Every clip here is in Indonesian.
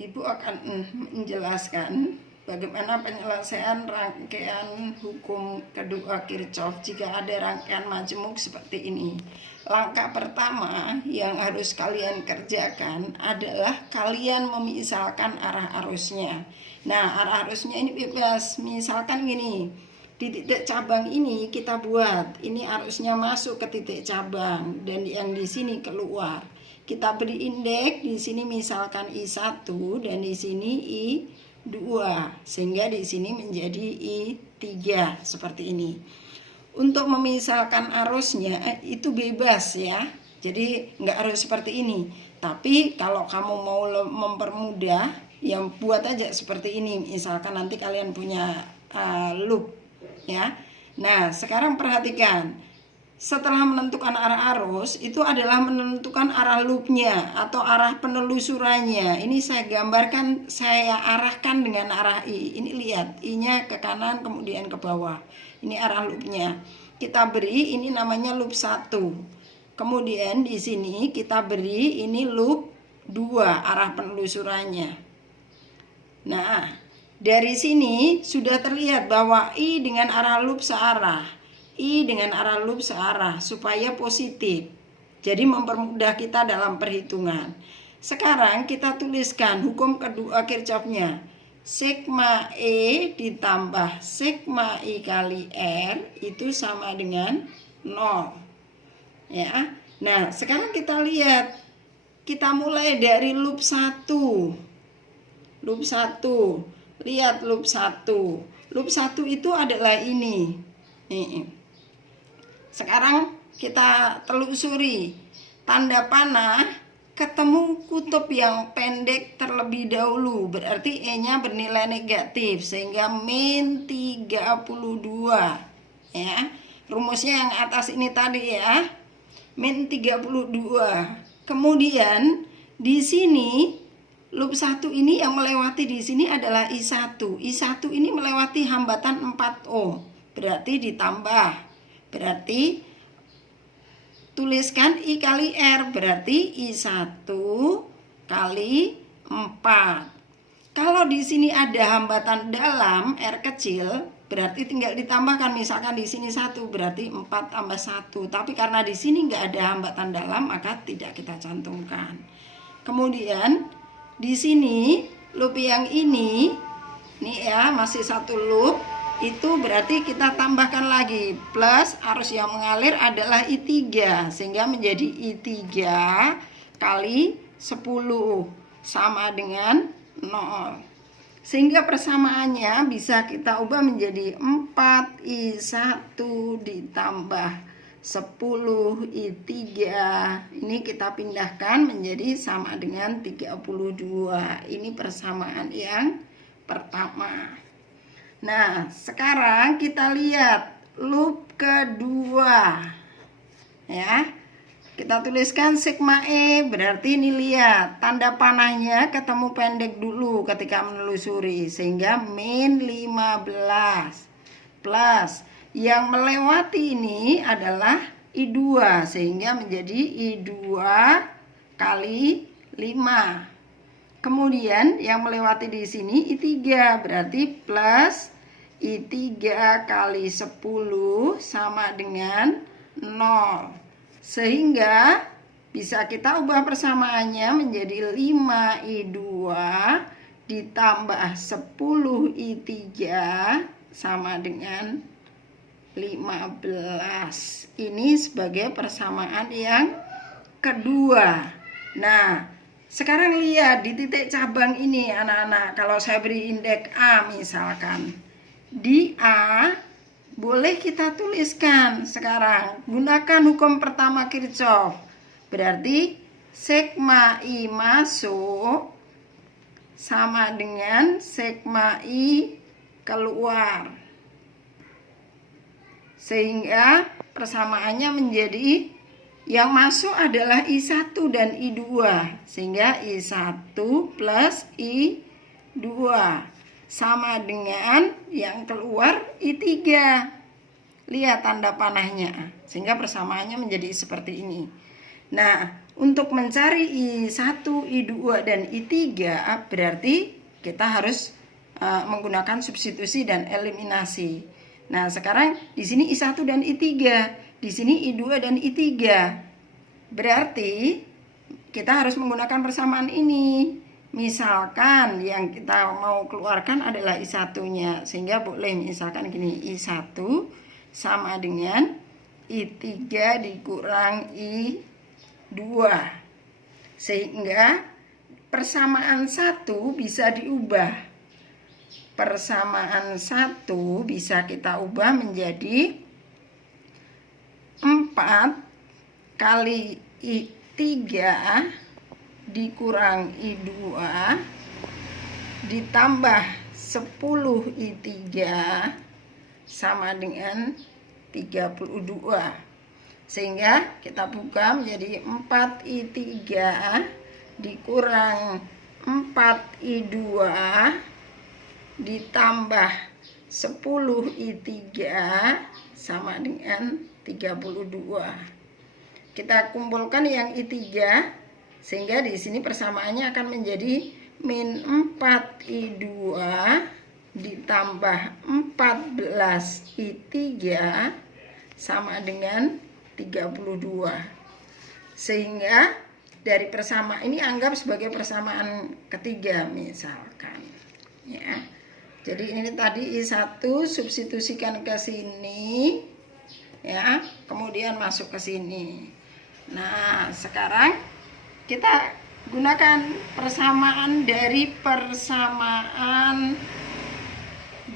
Ibu akan menjelaskan bagaimana penyelesaian rangkaian hukum kedua Kirchhoff jika ada rangkaian majemuk seperti ini. Langkah pertama yang harus kalian kerjakan adalah kalian memisalkan arah arusnya. Nah, arah arusnya ini bebas. Misalkan gini, di titik cabang ini kita buat, ini arusnya masuk ke titik cabang dan yang di sini keluar. Kita beri indeks di sini misalkan I1 dan di sini I2 sehingga di sini menjadi I3 seperti ini. Untuk memisalkan arusnya itu bebas ya. Jadi nggak harus seperti ini. Tapi kalau kamu mau mempermudah, ya buat aja seperti ini. Misalkan nanti kalian punya loop ya. Nah, sekarang perhatikan. Setelah menentukan arah arus, itu adalah menentukan arah loopnya atau arah penelusurannya. Ini saya gambarkan, saya arahkan dengan arah I. Ini lihat, I-nya ke kanan kemudian ke bawah. Ini arah loopnya. Kita beri, ini namanya loop 1. Kemudian di sini kita beri, ini loop 2, arah penelusurannya. Nah, dari sini sudah terlihat bahwa I dengan arah loop searah. I dengan arah loop searah supaya positif. Jadi mempermudah kita dalam perhitungan. Sekarang kita tuliskan hukum kedua Kirchhoff-nya. Sigma E ditambah sigma I kali R itu sama dengan 0. Ya. Nah, sekarang kita lihat. Kita mulai dari loop 1. Loop 1. Lihat loop 1. Loop 1 itu adalah ini. Nih. Sekarang kita telusuri tanda panah ketemu kutub yang pendek terlebih dahulu, berarti E-nya bernilai negatif sehingga min 32 ya. Rumusnya yang atas ini tadi ya, min 32. Kemudian di sini loop 1 ini yang melewati di sini adalah I1. I1 ini melewati hambatan 4 ohm, berarti ditambah. Berarti tuliskan I kali R, berarti I1 kali 4. Kalau di sini ada hambatan dalam R kecil, berarti tinggal ditambahkan. Misalkan di sini 1, berarti 4 tambah 1. Tapi karena di sini nggak ada hambatan dalam, maka tidak kita cantumkan. Kemudian di sini loop yang ini ya, masih satu loop. Itu berarti kita tambahkan lagi plus arus yang mengalir adalah I3 sehingga menjadi I3 kali 10 sama dengan 0. Sehingga persamaannya bisa kita ubah menjadi 4I1 ditambah 10 I3. Ini kita pindahkan menjadi sama dengan 32. Ini persamaan yang pertama. Nah, sekarang kita lihat loop kedua. Ya. Kita tuliskan sigma E, berarti ini lihat tanda panahnya ketemu pendek dulu ketika menelusuri sehingga min 15 plus yang melewati ini adalah I2 sehingga menjadi I2 kali 5. Kemudian yang melewati di sini I3 berarti plus I3 kali 10 sama dengan 0. Sehingga bisa kita ubah persamaannya menjadi 5I2 ditambah 10 I3 sama dengan 15. Ini sebagai persamaan yang kedua. Nah, sekarang lihat di titik cabang ini anak-anak, kalau saya beri indeks A misalkan, di A boleh kita tuliskan sekarang, gunakan hukum pertama Kirchhoff. Berarti sigma I masuk sama dengan sigma I keluar. Sehingga persamaannya menjadi yang masuk adalah I1 dan I2 sehingga I1 plus I2 sama dengan yang keluar I3. Lihat tanda panahnya sehingga persamaannya menjadi seperti ini. Nah, untuk mencari I1, I2, dan I3 berarti kita harus menggunakan substitusi dan eliminasi. Nah, sekarang di sini I1 dan I3, di sini I2 dan I3. Berarti kita harus menggunakan persamaan ini. Misalkan yang kita mau keluarkan adalah I1-nya, sehingga boleh misalkan gini, I1 sama dengan I3 dikurang I2. Sehingga persamaan 1 bisa diubah. Persamaan 1 bisa kita ubah menjadi 4 kali I3 dikurang I2 ditambah 10 I3 sama dengan 32. Sehingga kita buka menjadi 4 I3 dikurang 4 I2 ditambah 10 I3 sama dengan 32. Kita kumpulkan yang I3 sehingga di sini persamaannya akan menjadi min 4 I2 ditambah 14 I3 sama dengan 32. Sehingga dari persamaan ini anggap sebagai persamaan ketiga misalkan, ya. Jadi ini tadi I1 substitusikan ke sini, ya, kemudian masuk ke sini. Nah, sekarang kita gunakan persamaan dari persamaan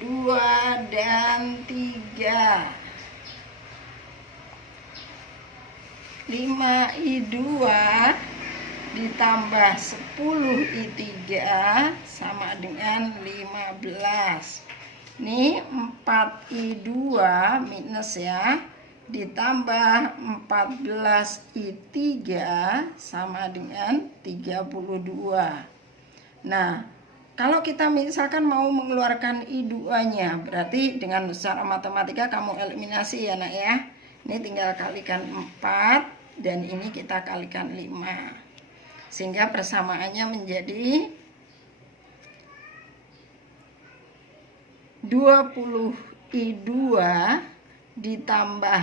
2 dan 3. 5 I2 ditambah 10 I3 sama dengan 15. Ini 4 I2 minus ya, ditambah 14 I3 sama dengan 32. Nah, kalau kita misalkan mau mengeluarkan I2-nya, berarti dengan secara matematika kamu eliminasi ya nak ya. Ini tinggal kalikan 4 dan ini kita kalikan 5. Sehingga persamaannya menjadi 20 I2 ditambah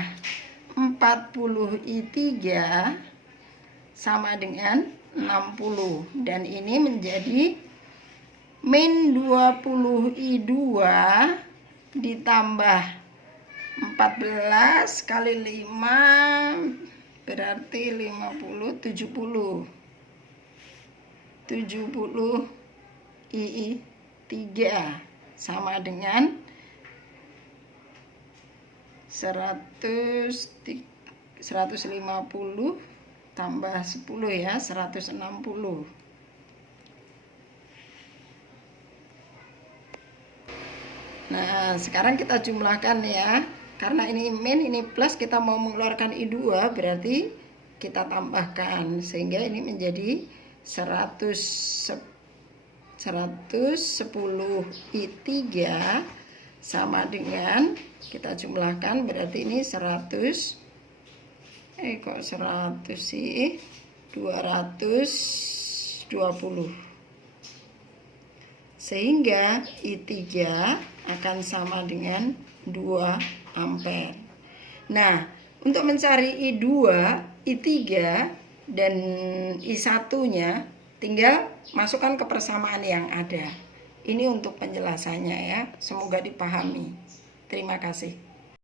40 I3 sama dengan 60. Dan ini menjadi min 20 I2 ditambah 14 kali 5 berarti 50, 70 I3 sama dengan 150 tambah 10 ya, 160. Nah, sekarang kita jumlahkan ya. Karena ini min, ini plus, kita mau mengeluarkan I2 berarti kita tambahkan sehingga ini menjadi 110 I3 sama dengan, kita jumlahkan berarti ini 100 sih 220. Sehingga I3 akan sama dengan 2 ampere. Nah, untuk mencari I2, I3 dan I1-nya tinggal masukkan ke persamaan yang ada. Ini untuk penjelasannya ya. Semoga dipahami. Terima kasih.